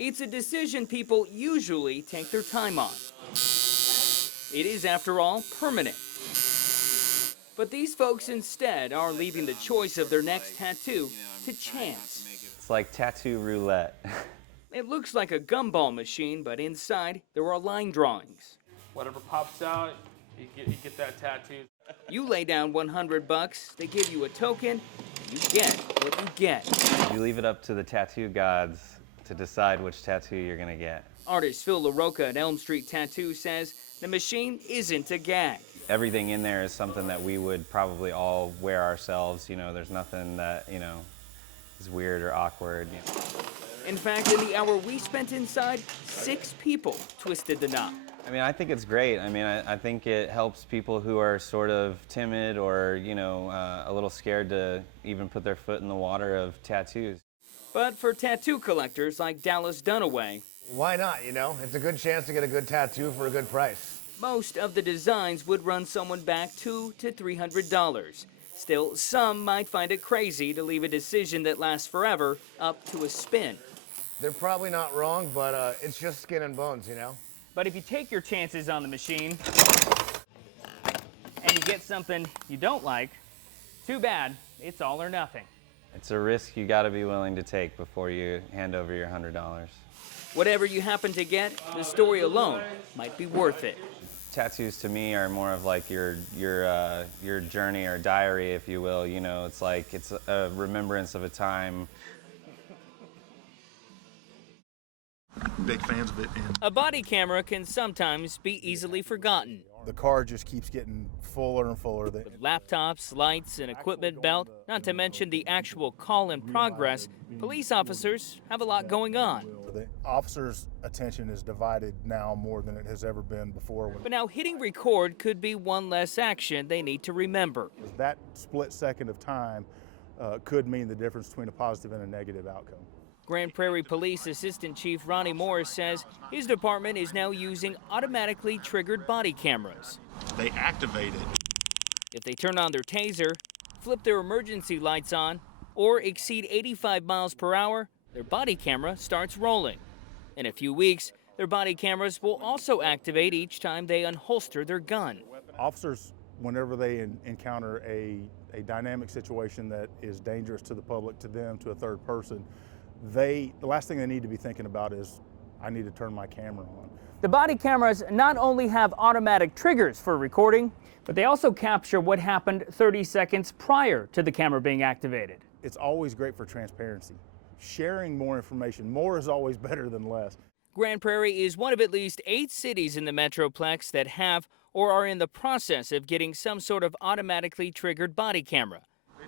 It's a decision people usually take their time on. It is, after all, permanent. But these folks instead are leaving the choice of their next tattoo to chance. It's like tattoo roulette. It looks like a gumball machine, but inside there are line drawings. Whatever pops out, you get that tattoo. You lay down $100, they give you a token, you get what you get. You leave it up to the tattoo gods to decide which tattoo you're gonna get. Artist Phil LaRocca at Elm Street Tattoo says the machine isn't a gag. Everything in there is something that we would probably all wear ourselves. You know, there's nothing that, you know, is weird or awkward. You know. In fact, in the hour we spent inside, 6 people twisted the knob. I mean, I think it's great. I mean, I think it helps people who are sort of timid or, you know, a little scared to even put their foot in the water of tattoos. But for tattoo collectors like Dallas Dunaway, why not, you know? It's a good chance to get a good tattoo for a good price. most of the designs would run someone back $200 to $300. Still, some might find it crazy to leave a decision that lasts forever up to a spin. They're probably not wrong, but it's just skin and bones, you know? But if you take your chances on the machine and you get something you don't like, too bad, it's all or nothing. It's a risk you gotta be willing to take before you hand over your $100. Whatever you happen to get, the story alone might be worth it. Tattoos to me are more of like your journey or diary, if you will. You know, it's like it's a remembrance of a time. Big fans of it. And A body camera can sometimes be easily forgotten. The car just keeps getting fuller and fuller. With laptops, lights, and equipment belt, not to mention the actual call in progress, police officers have a lot going on. The officer's attention is divided now more than it has ever been before. But now hitting record could be one less action they need to remember. That split second of time could mean the difference between a positive and a negative outcome. Grand Prairie Police Assistant Chief Ronnie Morris says his department is now using automatically triggered body cameras. they activate it. If they turn on their taser, flip their emergency lights on, or exceed 85 miles per hour, their body camera starts rolling. In a few weeks, their body cameras will also activate each time they unholster their gun. Officers, whenever they encounter a dynamic situation that is dangerous to the public, to them, to a third person, the last thing they need to be thinking about is, I need to turn my camera on. The body cameras not only have automatic triggers for recording, but they also capture what happened 30 seconds prior to the camera being activated. It's always great for transparency. Sharing more information, more is always better than less. Grand Prairie is one of at least 8 cities in the Metroplex that have or are in the process of getting some sort of automatically triggered body camera.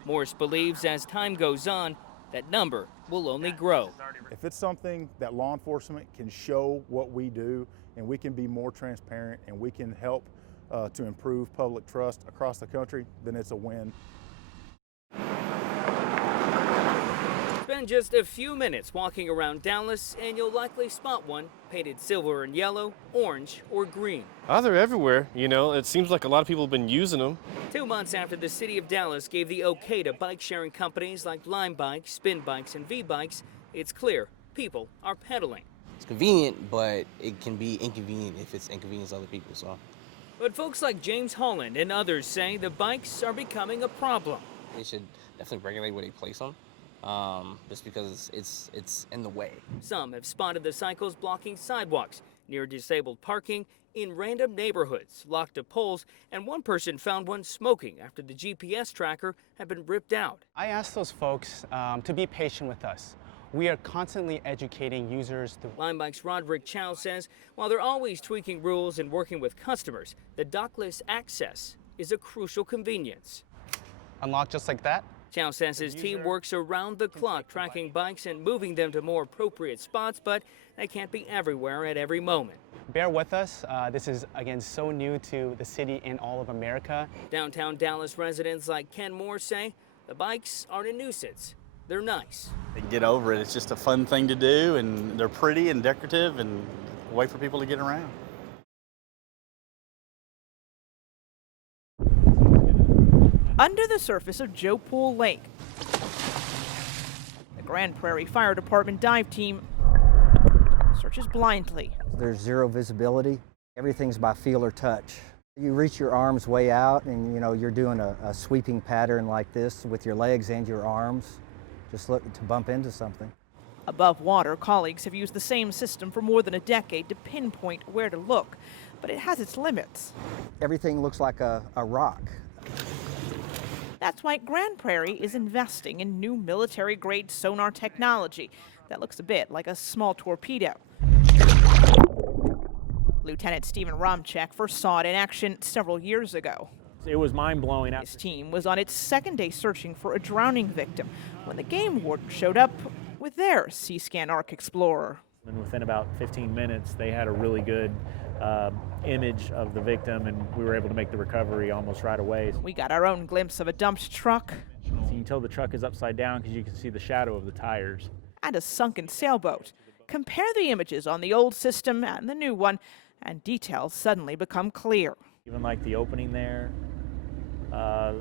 Morris believes as time goes on, that number will only grow. If it's something that law enforcement can show what we do, and we can be more transparent, and we can help to improve public trust across the country, then it's a win. Spend just a few minutes walking around Dallas and you'll likely spot one painted silver and yellow, orange, or green. They're everywhere, you know. It seems like a lot of people have been using them. 2 months after the city of Dallas gave the okay to bike-sharing companies like Lime Bikes, Spin Bikes, and V-Bikes, it's clear people are pedaling. It's convenient, but it can be inconvenient if it's inconvenience other people, so. But folks like James Holland and others say the bikes are becoming a problem. They should definitely regulate where they place them, just because it's in the way. Some have spotted the cycles blocking sidewalks, near disabled parking, in random neighborhoods, locked to poles, and one person found one smoking after the GPS tracker had been ripped out. I asked those folks to be patient with us. We are constantly educating users. Lime Bike's Roderick Chow says while they're always tweaking rules and working with customers, the dockless access is a crucial convenience. Unlock just like that. Chow says his team works around the clock tracking bikes and moving them to more appropriate spots, but they can't be everywhere at every moment. Bear with us. This is, again, so new to the city and all of America. Downtown Dallas residents like Ken Moore say the bikes aren't a nuisance. They're nice. Get over it. It's just a fun thing to do, and they're pretty and decorative and a way for people to get around. Under the surface of Joe Pool Lake, the Grand Prairie Fire Department dive team searches blindly. There's zero visibility. Everything's by feel or touch. You reach your arms way out and you're doing a sweeping pattern like this with your legs and your arms, just looking to bump into something. Above water, colleagues have used the same system for more than a decade to pinpoint where to look, but it has its limits. Everything looks like a rock. That's why Grand Prairie is investing in new military-grade sonar technology that looks a bit like a small torpedo. Lieutenant Stephen Romchek first saw it in action several years ago. It was mind-blowing. His team was on its second day searching for a drowning victim when the game warden showed up with their C-SCAN Arc Explorer. And within about 15 minutes, they had a really good image of the victim, and we were able to make the recovery almost right away. We got our own glimpse of a dumped truck. So you can tell the truck is upside down because you can see the shadow of the tires. And a sunken sailboat. Compare the images on the old system and the new one, and details suddenly become clear. Even like the opening there, the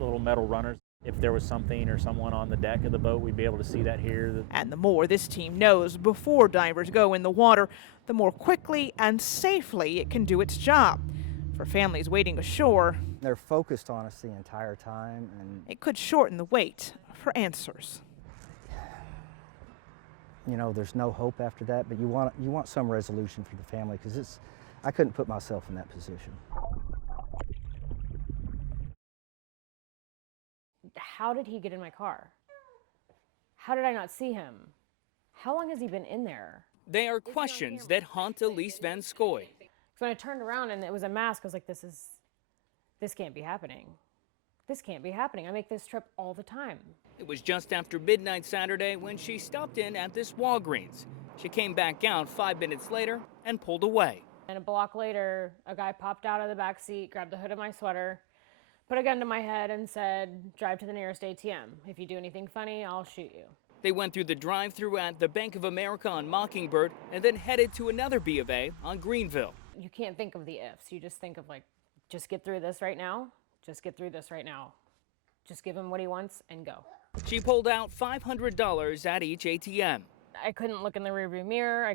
little metal runners. If there was something or someone on the deck of the boat, we'd be able to see that here. And the more this team knows before divers go in the water, the more quickly and safely it can do its job. For families waiting ashore, they're focused on us the entire time, and it could shorten the wait for answers. There's no hope after that, but you want some resolution for the family, because I couldn't put myself in that position. How did he get in my car? How did I not see him? How long has he been in there? They are questions that haunt Elise Van Scoy. When I turned around and it was a mask, I was like, this can't be happening. This can't be happening. I make this trip all the time. It was just after midnight Saturday when she stopped in at this Walgreens. She came back out 5 minutes later and pulled away. And a block later, a guy popped out of the back seat, grabbed the hood of my sweater, put a gun to my head and said, drive to the nearest ATM. If you do anything funny, I'll shoot you. They went through the drive-thru at the Bank of America on Mockingbird and then headed to another B of A on Greenville. You can't think of the ifs. You just think of just get through this right now. Just get through this right now. Just give him what he wants and go. She pulled out $500 at each ATM. I couldn't look in the rearview mirror. I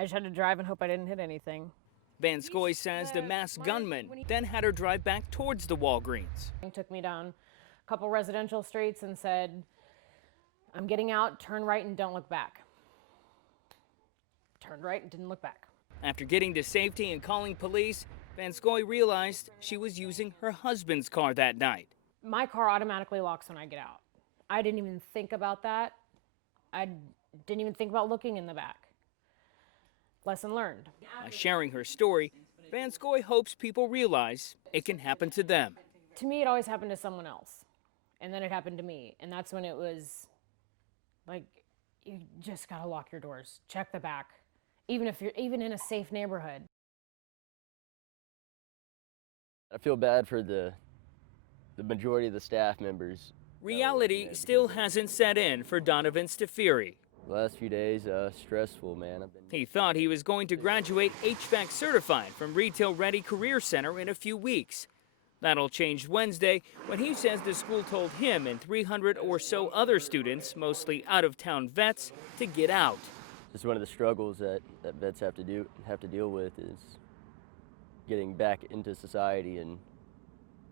just had to drive and hope I didn't hit anything. Van Scoy says the masked gunman then had her drive back towards the Walgreens. He took me down a couple residential streets and said, I'm getting out, turn right and don't look back. Turned right and didn't look back. After getting to safety and calling police, Van Scoy realized she was using her husband's car that night. My car automatically locks when I get out. I didn't even think about that. I didn't even think about looking in the back. Lesson learned. By sharing her story, Van Scoy hopes people realize it can happen to them. To me, it always happened to someone else. And then it happened to me. And that's when it was like, you just gotta lock your doors. Check the back. Even if you're in a safe neighborhood. I feel bad for the majority of the staff members. Reality still hasn't set in for Donovan Stafiri. The last few days, stressful, man. He thought he was going to graduate HVAC certified from Retail Ready Career Center in a few weeks. That'll change Wednesday when he says the school told him and 300 or so other students, mostly out-of-town vets, to get out. Just one of the struggles that vets have to deal with is getting back into society, and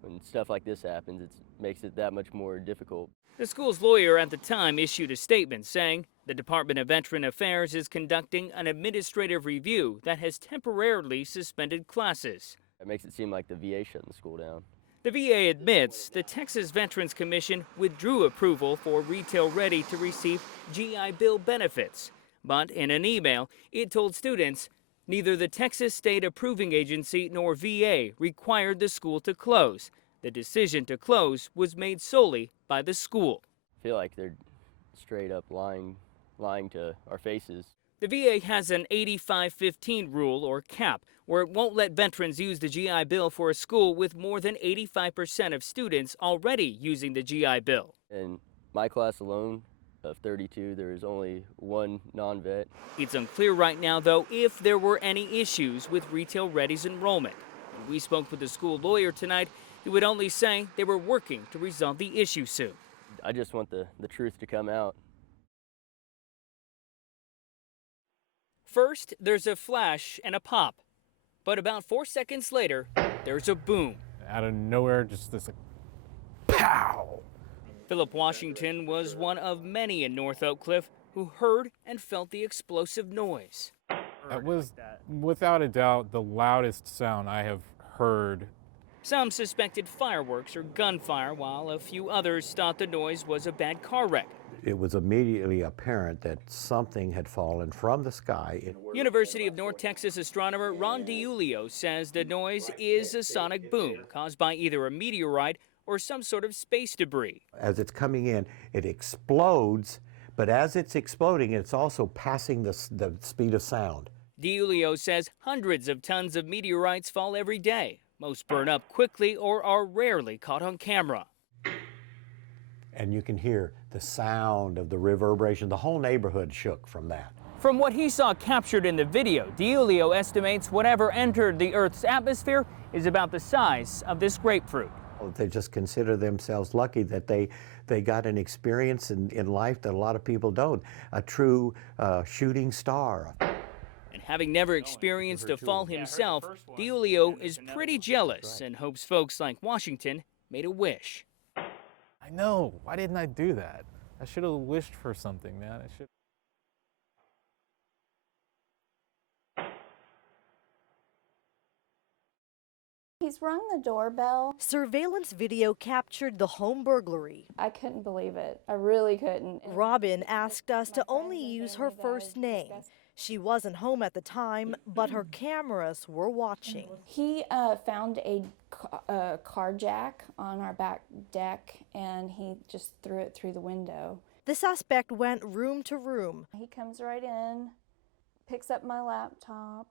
when stuff like this happens, it makes it that much more difficult. The school's lawyer at the time issued a statement saying the Department of Veteran Affairs is conducting an administrative review that has temporarily suspended classes. It makes it seem like the VA shutting the school down. The VA admits the Texas Veterans Commission withdrew approval for Retail Ready to receive GI Bill benefits. But in an email, it told students neither the Texas State Approving Agency nor VA required the school to close. The decision to close was made solely by the school. I feel like they're straight up lying to our faces. The VA has an 85-15 rule or cap where it won't let veterans use the GI Bill for a school with more than 85% of students already using the GI Bill. In my class alone, of 32, there is only one non-vet. It's unclear right now, though, if there were any issues with Retail Ready's enrollment. When we spoke with the school lawyer tonight, he would only say they were working to resolve the issue soon. I just want the truth to come out. First, there's a flash and a pop. But about 4 seconds later, there's a boom. Out of nowhere, just this like, pow! Philip Washington was one of many in North Oak Cliff who heard and felt the explosive noise. That was, without a doubt, the loudest sound I have heard. Some suspected fireworks or gunfire, while a few others thought the noise was a bad car wreck. It was immediately apparent that something had fallen from the sky. University of North Texas astronomer Ron DiUlio says the noise is a sonic boom caused by either a meteorite or some sort of space debris. As it's coming in, it explodes, but as it's exploding, it's also passing the speed of sound. DiUlio says hundreds of tons of meteorites fall every day. Most burn up quickly or are rarely caught on camera. And you can hear the sound of the reverberation. The whole neighborhood shook from that. From what he saw captured in the video, DiUlio estimates whatever entered the Earth's atmosphere is about the size of this grapefruit. They just consider themselves lucky that they got an experience in life that a lot of people don't, a true shooting star. And having never experienced a fall himself, DiUlio is pretty jealous and hopes folks like Washington made a wish. I know, why didn't I do that? I should have wished for something, man. I should. He's rung the doorbell. Surveillance video captured the home burglary. I couldn't believe it. I really couldn't. Robin asked us to only use her first name. She wasn't home at the time, but her cameras were watching. He found a car jack on our back deck, and he just threw it through the window. The suspect went room to room. He comes right in, picks up my laptop,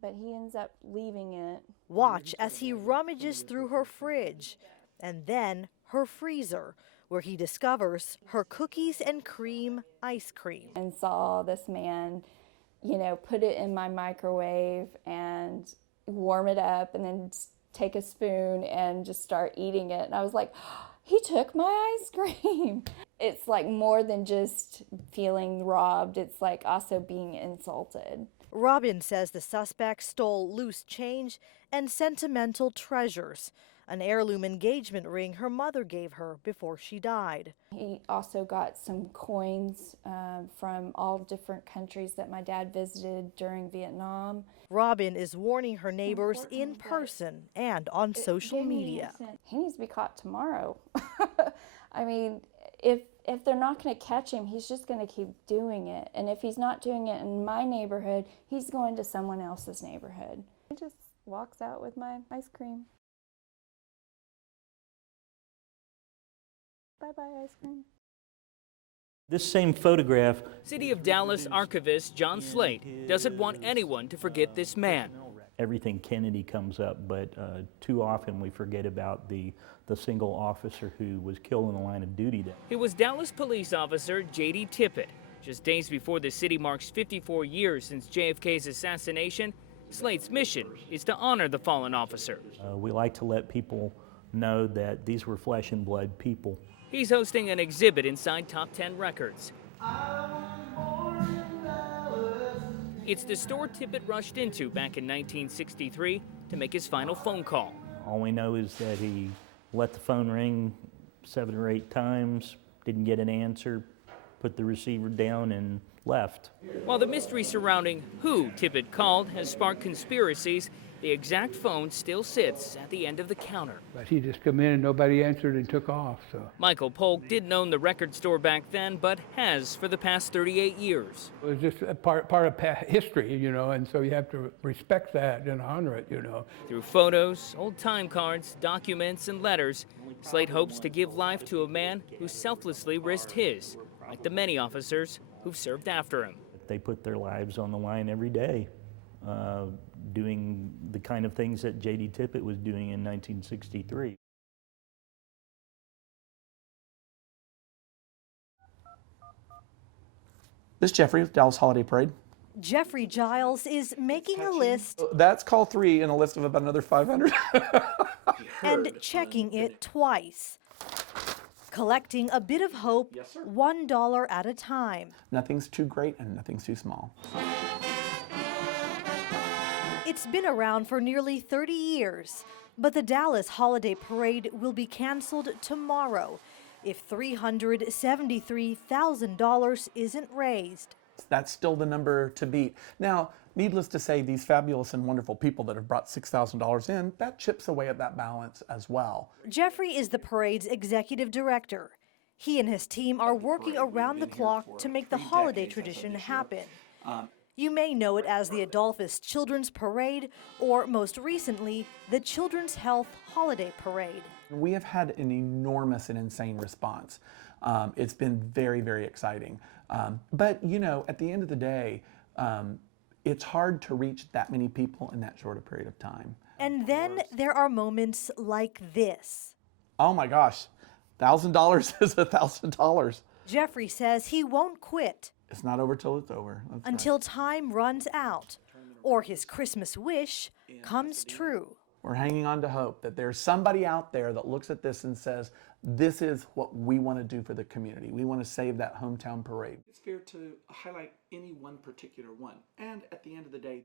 but he ends up leaving it. Watch as he rummages through her fridge and then her freezer, where he discovers her cookies and cream ice cream. And saw this man, you know, put it in my microwave and warm it up and then take a spoon and just start eating it. And I was like, he took my ice cream. It's like more than just feeling robbed. It's like also being insulted. Robin says the suspect stole loose change and sentimental treasures, an heirloom engagement ring her mother gave her before she died. He also got some coins from all different countries that my dad visited during Vietnam. Robin is warning her neighbors in person and on social media. He needs to be caught tomorrow. I mean, if they're not going to catch him, he's just going to keep doing it. And if he's not doing it in my neighborhood, he's going to someone else's neighborhood. He just walks out with my ice cream. Bye-bye, ice cream. This same photograph. City of Dallas archivist John Slate doesn't want anyone to forget this man. Everything Kennedy comes up, but too often we forget about the single officer who was killed in the line of duty. He was Dallas police officer J.D. Tippit. Just days before the city marks 54 years since JFK's assassination, Slate's mission is to honor the fallen officer. We like to let people know that these were flesh and blood people. He's hosting an exhibit inside Top 10 Records. It's the store Tippit rushed into back in 1963 to make his final phone call. All we know is that he let the phone ring 7 or 8 times, didn't get an answer, put the receiver down and left. While the mystery surrounding who Tippit called has sparked conspiracies, the exact phone still sits at the end of the counter. But he just come in and nobody answered and took off. So Michael Polk didn't own the record store back then, but has for the past 38 years. it was just a part of history, you know, and so you have to respect that and honor it, you know. Through photos, old time cards, documents, and letters, Slate hopes to give life to a man who selflessly risked his, like the many officers who've served after him. They put their lives on the line every day, doing the kind of things that J.D. Tippit was doing in 1963. This is Jeffrey with Dallas Holiday Parade. Jeffrey Giles is making a list. That's call 3 in a list of about another 500. And checking it twice. Collecting a bit of hope, $1 at a time. Nothing's too great and nothing's too small. It's been around for nearly 30 years, but the Dallas Holiday Parade will be canceled tomorrow if $373,000 isn't raised. That's still the number to beat. Now, needless to say, these fabulous and wonderful people that have brought $6,000 in, that chips away at that balance as well. Jeffrey is the parade's executive director. He and his team are working around the clock to make the holiday tradition happen. You may know it as the Adolphus Children's Parade, or most recently, the Children's Health Holiday Parade. We have had an enormous and insane response. It's been very, very exciting. But, you know, at the end of the day, it's hard to reach that many people in that short a period of time. And then there are moments like this. Oh my gosh, $1,000 is $1,000. Jeffrey says he won't quit It's not over till it's over. That's until time runs out or his Christmas wish comes true. We're hanging on to hope that there's somebody out there that looks at this and says, this is what we want to do for the community. We want to save that hometown parade. It's fair to highlight any one particular one. And at the end of the day,